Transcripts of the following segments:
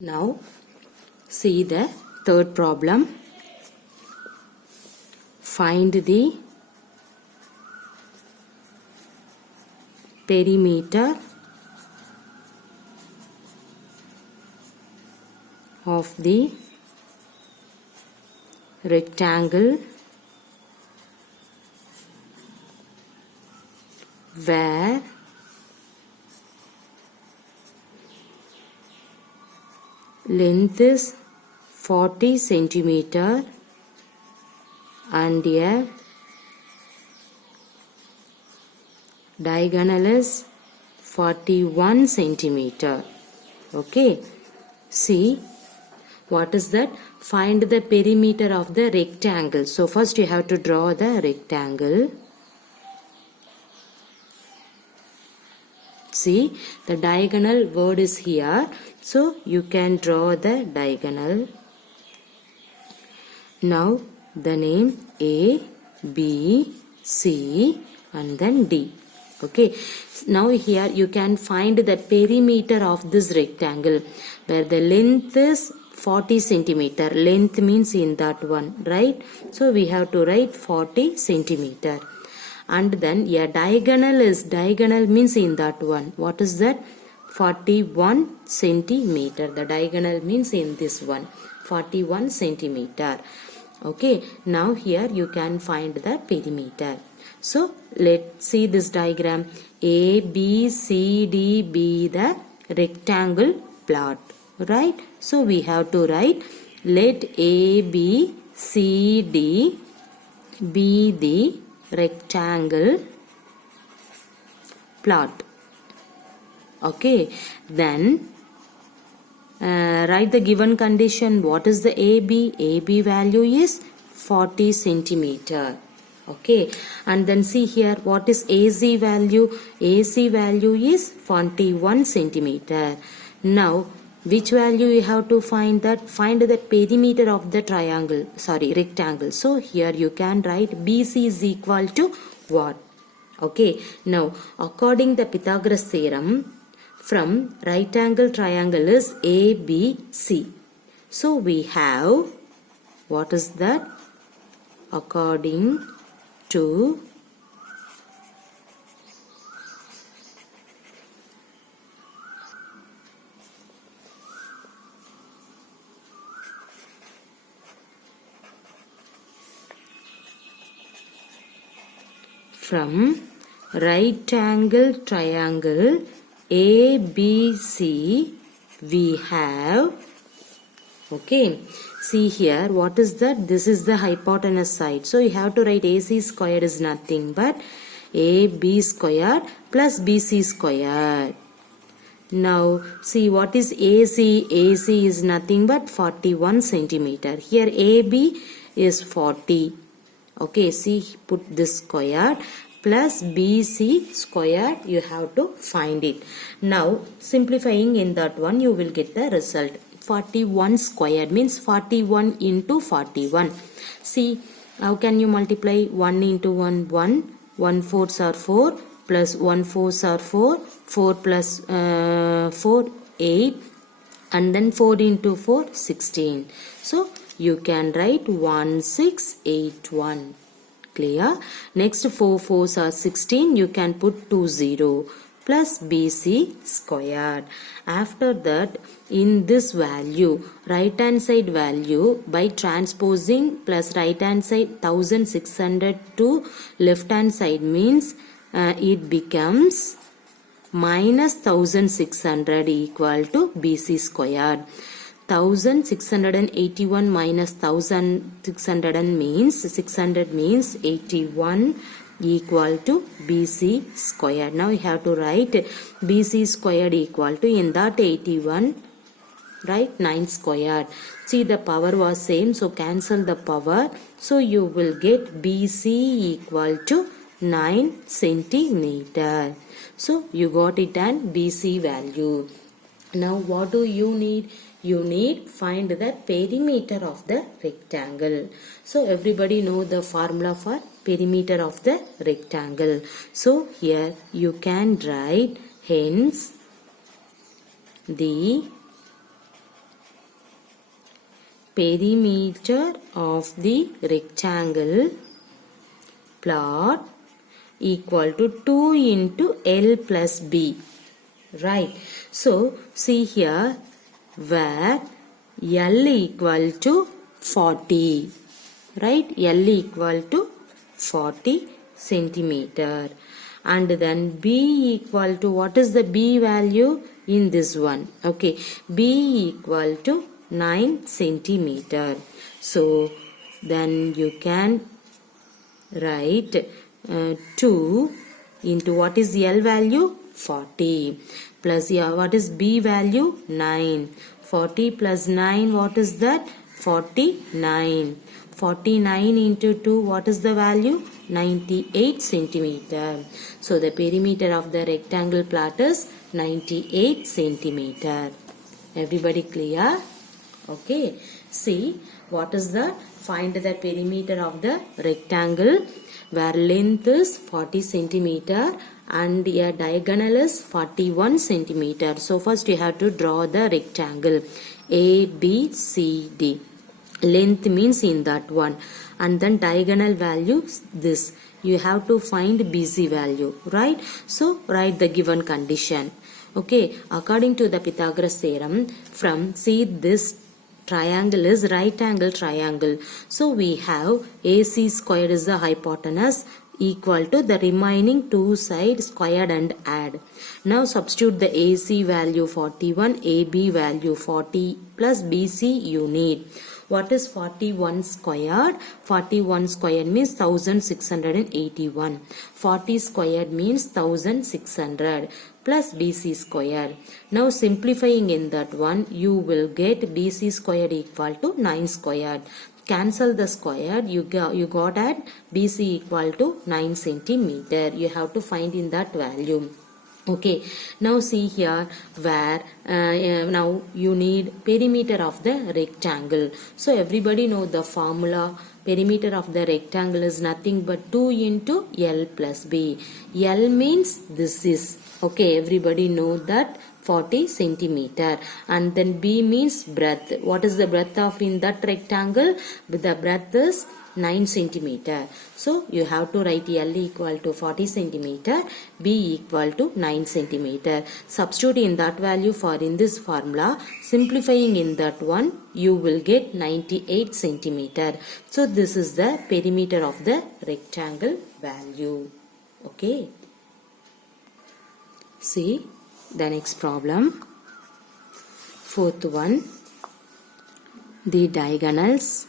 Now see the third problem. Find the perimeter of the rectangle where length is 40 centimeter and a diagonal is 41 centimeter. Okay, see what is that? Find the perimeter of the rectangle. So first you have to draw the rectangle. See, the diagonal word is here, so you can draw the diagonal. Now the name A, B, C and then D. Okay, now here you can find the perimeter of this rectangle where the length is 40 centimeter. Length means in that one, right? So we have to write 40 centimeter. And then a diagonal means in that one. What is that? 41 centimeter. The diagonal means in this one, 41 centimeter. Okay, now here you can find the perimeter. So let's see this diagram. A, B, C, D be the rectangle plot, right? So we have to write, let A, B, C, D be the rectangle plot. Okay, then write the given condition. What is the AB? AB value is 40 centimeter. Okay, and then see here what is AC value? AC value is 41 centimeter. Now which value you have to find? That find the perimeter of the rectangle. So here you can write BC is equal to what? Okay, now according the Pythagoras theorem, from right angle triangle is ABC. So we have, what is that? According to from right angle triangle ABC we have, okay, see here what is that? This is the hypotenuse side. So you have to write AC squared is nothing but AB squared plus BC squared. Now see what is AC? AC is nothing but 41 centimeter. Here AB is 40. Okay, see, put this square plus BC square, you have to find it. Now simplifying in that one you will get the result. 41 squared means 41 into 41. See, how can you multiply? 1 into 1, 1. 1 fourths are 4 plus 1 fourths are 4. 4 plus 4, 8. And then 4 into 4, 16. So you can write 1681. Clear? Next 4 fours are 16. You can put 20 plus BC squared. After that, in this value, right hand side value by transposing plus right hand side 1600 to left hand side means it becomes minus 1600 equal to BC squared. 1681 minus 1600 means 600 means 81 equal to BC squared. Now you have to write BC squared equal to, in that 81 write 9 squared. See, the power was same, so cancel the power. So you will get BC equal to 9 centimeter. So you got it and BC value. Now what do you need? You need find the perimeter of the rectangle. So everybody know the formula for perimeter of the rectangle. So here you can write, hence the perimeter of the rectangle plot equal to 2 into L plus B. Right. So see here where L equal to 40. Right. L equal to 40 centimeter. And then B equal to, what is the B value in this one? Okay. B equal to 9 centimeter. So then you can write 2 into what is L value? 40 plus what is B value? 9. 40 plus 9, what is that? 49. 49 into 2, what is the value? 98 centimeter. So the perimeter of the rectangle plot is 98 centimeter. Everybody clear? Okay. See, what is that? Find the perimeter of the rectangle where length is 40 centimeter and a diagonal is 41 centimeter. So first you have to draw the rectangle A, B, C, D. Length means in that one, and then diagonal value this. You have to find BC value, right? So write the given condition. Okay, according to the Pythagoras theorem, from see this triangle is right angle triangle. So we have AC squared is the hypotenuse equal to the remaining two sides squared and add. Now substitute the AC value 41, AB value 40 plus BC you need. What is 41 squared? 41 squared means 1681. 40 squared means 1600 plus BC squared. Now simplifying in that one, you will get BC squared equal to 9 squared. Cancel the squared, you got at BC equal to 9 centimeter. You have to find in that value. Okay, now see here where now you need perimeter of the rectangle. So everybody know the formula. Perimeter of the rectangle is nothing but 2 into L plus B. L means this is. Okay, everybody know that 40 centimeter. And then B means breadth. What is the breadth of in that rectangle? The breadth is 9 centimeter. So you have to write L equal to 40 centimeter, B equal to 9 centimeter. Substitute in that value for in this formula. Simplifying in that one, you will get 98 centimeter. So this is the perimeter of the rectangle value. Okay. See the next problem. Fourth one. The diagonals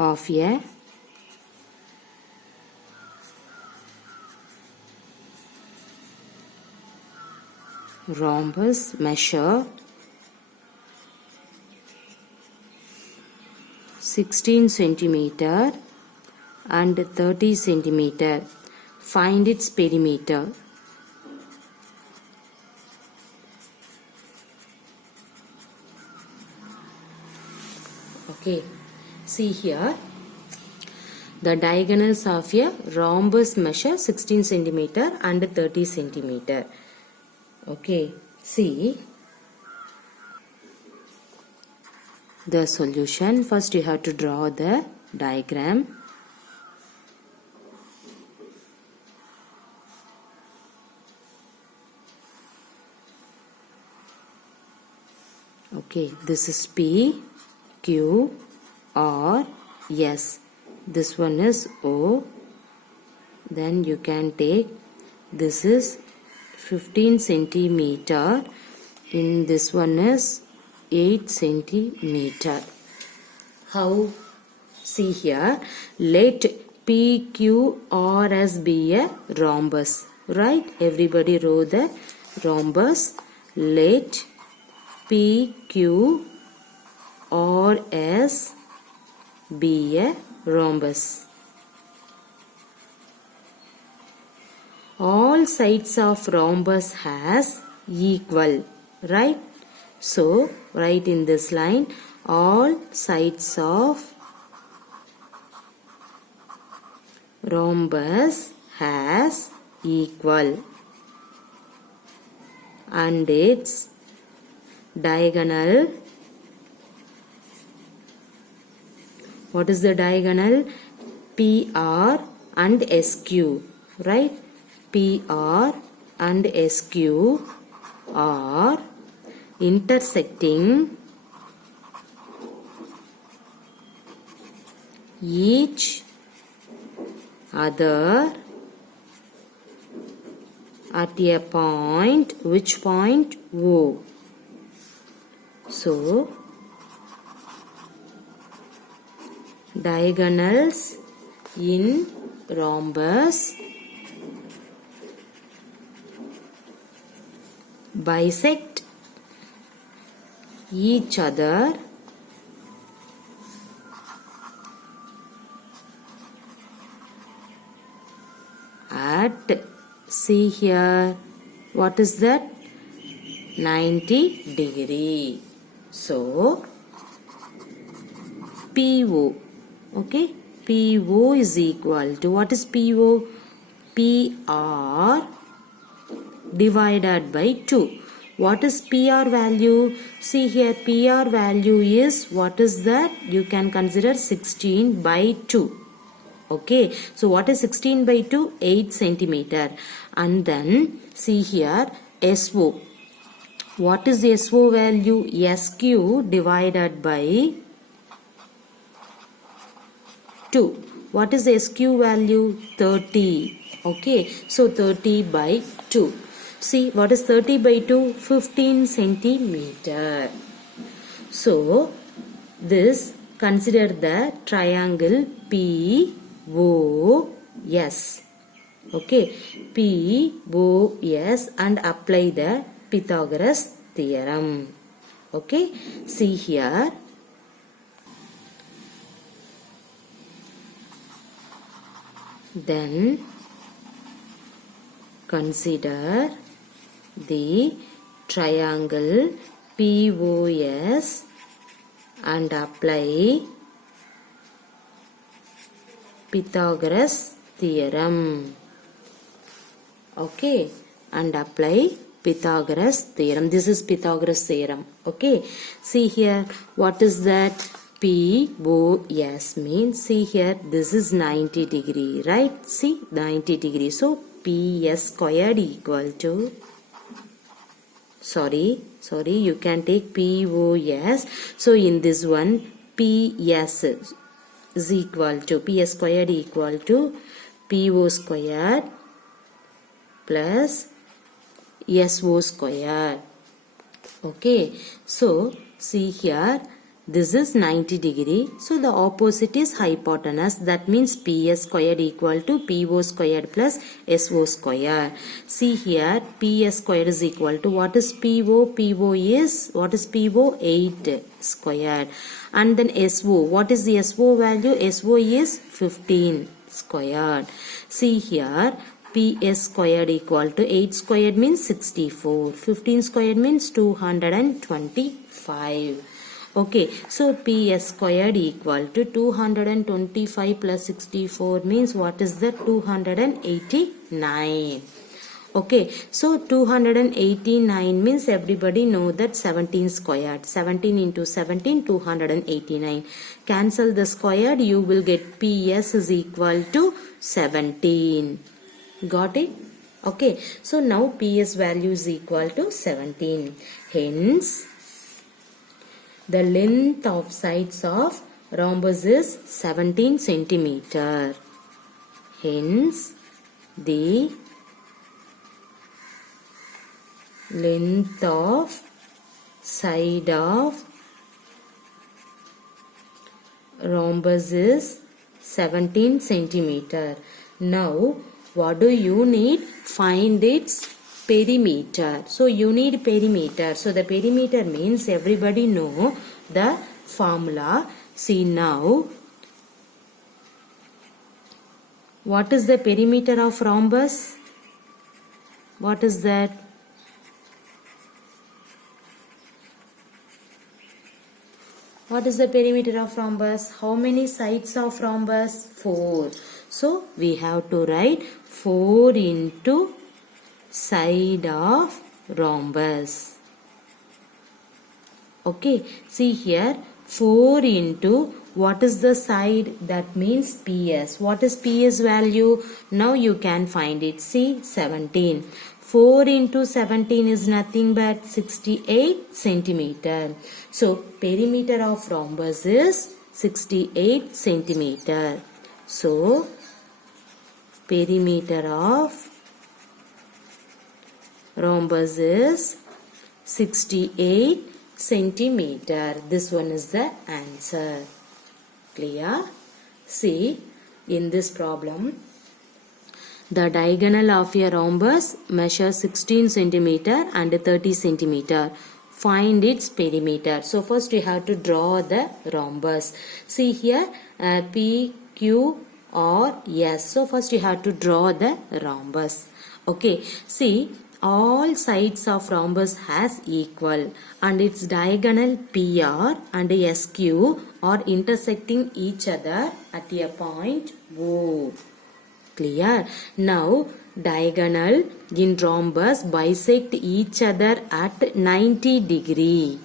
of a rhombus measure 16 centimeter and 30 centimeter. Find its perimeter. Okay. See here, the diagonals of a rhombus measure 16 centimeter and 30 centimeter. Okay, see the solution. First you have to draw the diagram. Okay, this is P, Q, R, S. This one is O. Then you can take, this is 15 centimeter. In this one is 8 centimeter. How? See here. Let P, Q, R, S be a rhombus. Right? Everybody draw the rhombus. Let P, Q, R, S be a rhombus. All sides of rhombus has equal, right? So write in this line, all sides of rhombus has equal. and its diagonal. What is the diagonal? PR and SQ, right? PR and SQ are intersecting each other at a point. Which point? O. So, diagonals in rhombus bisect each other at, see here, what is that? 90 degree. So, PO, okay, PO is equal to, what is PO? PR divided by 2. What is PR value? See here, PR value is, what is that? You can consider 16 by 2. Okay, so what is 16 by 2? 8 centimeter. And then see here, SO. What is the SO value? SQ divided by 2. What is the SQ value? 30. Okay, so 30 by 2. See, what is 30 by 2? 15 centimeter. So, this, consider the triangle POS. Okay, POS and apply the Pythagoras theorem. Okay, see here. Then consider the triangle POS and apply Pythagoras theorem. Okay, and apply Pythagoras theorem. This is Pythagoras theorem. Okay, see here, what is that? POS means, see here, this is 90 degree, right? See, 90 degree. So, PS squared equal to, sorry, you can take POS. So, in this one, PS is equal to, PS squared equal to PO squared plus SO squared. Okay, so see here, this is 90 degree. So the opposite is hypotenuse. That means PS squared equal to PO squared plus SO squared. See here, PS squared is equal to, what is PO? PO is, what is PO? 8 squared. And then SO, what is the SO value? SO is 15 squared. See here, PS squared equal to 8 squared means 64. 15 squared means 225. Okay, so PS squared equal to 225 plus 64 means, what is that? 289. Okay, so 289 means, everybody know that 17 squared. 17 into 17, 289. Cancel the squared, you will get PS is equal to 17. Got it? Okay, so now PS value is equal to 17. Hence, the length of sides of rhombus is 17 centimeter. Hence, the length of side of rhombus is 17 centimeter. Now, what do you need? Find its perimeter. So you need perimeter. So the perimeter means, everybody know the formula. See now, what is the perimeter of rhombus? What is that? What is the perimeter of rhombus? How many sides of rhombus? 4. So we have to write 4 into side of rhombus. Okay, see here 4 into what is the side? That means PS. What is PS value? Now you can find it. See 17. 4 into 17 is nothing but 68 centimeter. So perimeter of rhombus is 68 centimeter. So perimeter of rhombus is 68 centimeter. This one is the answer. Clear? See, in this problem, the diagonal of a rhombus measures 16 centimeter and 30 centimeter. Find its perimeter. So first you have to draw the rhombus. See here, P, Q, R, S. So first you have to draw the rhombus. Okay, see, all sides of rhombus has equal and its diagonal PR and SQ are intersecting each other at a point O. Clear? Now diagonal in rhombus bisect each other at 90 degree.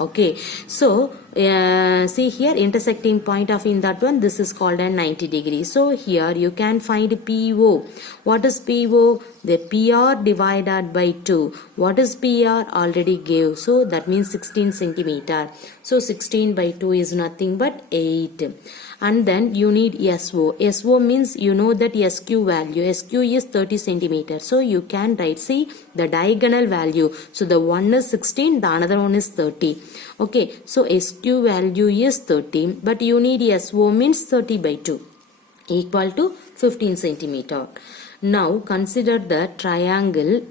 Okay, so see here intersecting point of in that one, this is called a 90 degree. So here you can find PO. What is PO? The PR divided by 2. What is PR? Already gave. So that means 16 centimeter. So 16 by 2 is nothing but 8. And then you need SO. SO means you know that SQ value. SQ is 30 centimeter. So you can write, see the diagonal value. So the one is 16, the another one is 30. Okay, so SQ value is 30, but you need SO means 30 by 2 equal to 15 centimeter. Now consider the triangle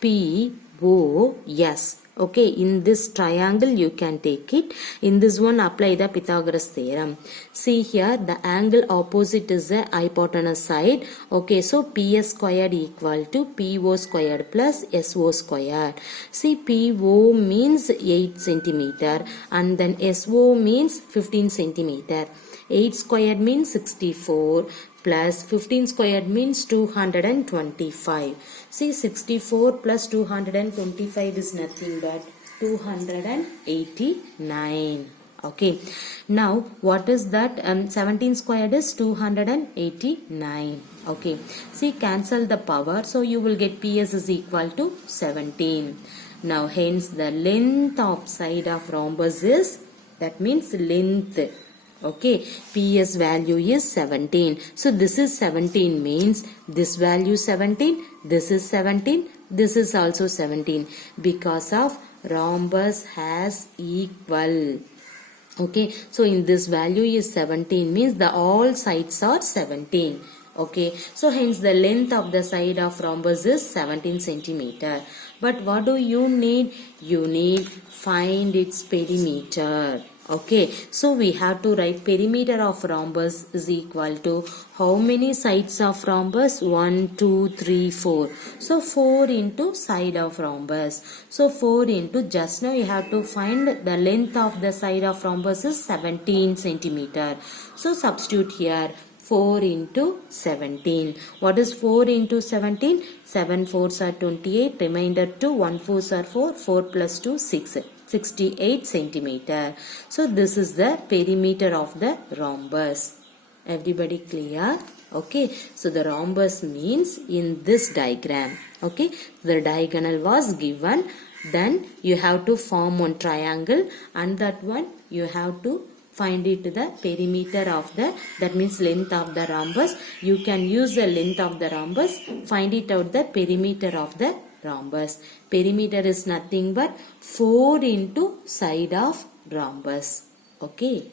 POS. Okay, in this triangle you can take it. In this one apply the Pythagoras theorem. See here the angle opposite is the hypotenuse side. Okay, so PS squared equal to PO squared plus SO squared. See PO means 8 centimeter and then SO means 15 centimeter. 8 squared means 64 plus 15 squared means 225. See 64 plus 225 is nothing but 289. Okay. Now what is that? 17 squared is 289. Okay. See cancel the power. So you will get PS is equal to 17. Now hence the length of side of rhombus is, that means length. Okay, PS value is 17. So this is 17 means this value 17, this is 17, this is also 17 because of rhombus has equal. Okay, so in this value is 17 means the all sides are 17. Okay, so hence the length of the side of rhombus is 17 centimeter. But what do you need? You need find its perimeter. Okay, so we have to write perimeter of rhombus is equal to how many sides of rhombus? 1, 2, 3, 4. So 4 into side of rhombus. So 4 into, just now you have to find the length of the side of rhombus is 17 centimeter. So substitute here 4 into 17. What is 4 into 17? 7 4s are 28. Remainder 2. 1 4s are 4. 4 plus 2 6. 68 centimeter. So this is the perimeter of the rhombus. Everybody clear? Okay. So the rhombus means in this diagram. Okay. The diagonal was given. Then you have to form one triangle and that one you have to find it the perimeter of the, that means length of the rhombus. You can use the length of the rhombus. Find it out the perimeter of the rhombus. Perimeter is nothing but 4 into side of rhombus. Okay.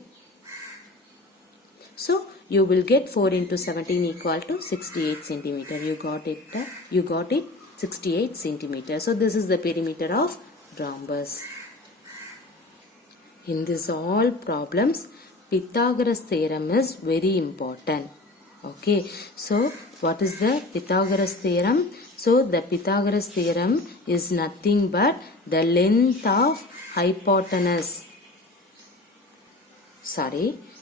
So you will get 4 into 17 equal to 68 centimeter. You got it? 68 centimeter. So this is the perimeter of rhombus. In this all problems, Pythagoras theorem is very important. Okay. So what is the Pythagoras theorem? So the Pythagoras theorem is nothing but the length of hypotenuse.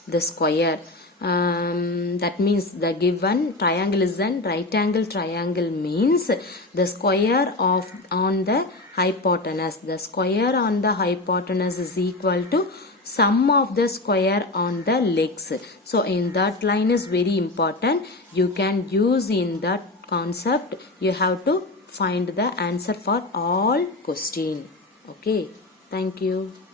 The square. that means the given triangle is an right angle triangle means the square of on the hypotenuse. The square on the hypotenuse is equal to sum of the square on the legs. So in that line is very important. You can use in that concept. You have to find the answer for all question. Okay. Thank you.